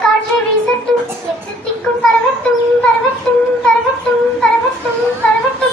காற்று வீசட்டும் எட்டு திக்கும் பரவட்டும் பரவட்டும் பரவட்டும் பரவட்டும் பரவட்டும்.